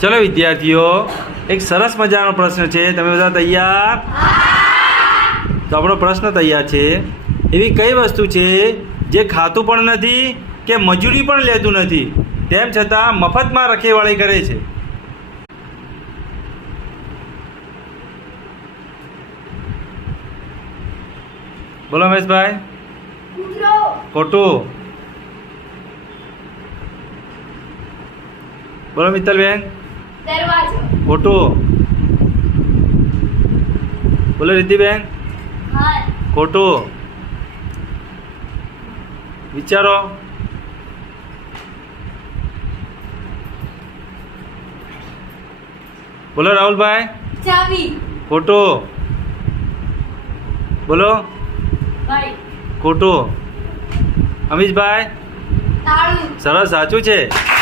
ચલો વિદ્યાર્થીઓ, એક સરસ મજાનો પ્રશ્ન છે. તમે બધા તૈયાર? તો આપણો પ્રશ્ન તૈયાર છે. એવી કઈ વસ્તુ છે જે ખાતું પણ નથી કે મજૂરી પણ લેતું નથી, તેમ છતાં મફતમાં રખેવાળી કરે છે? બોલો મહેશભાઈ. ખોટું. બોલો મિત્તલબેન. ખોટું. બોલો રિદ્ધિબેન. ખોટું. વિચારો. બોલો રાહુલભાઈ. ચાવી. ખોટું. બોલો. ભાઈ. ખોટું. અમીશભાઈ. તાળું. સરસ, સાચું છે.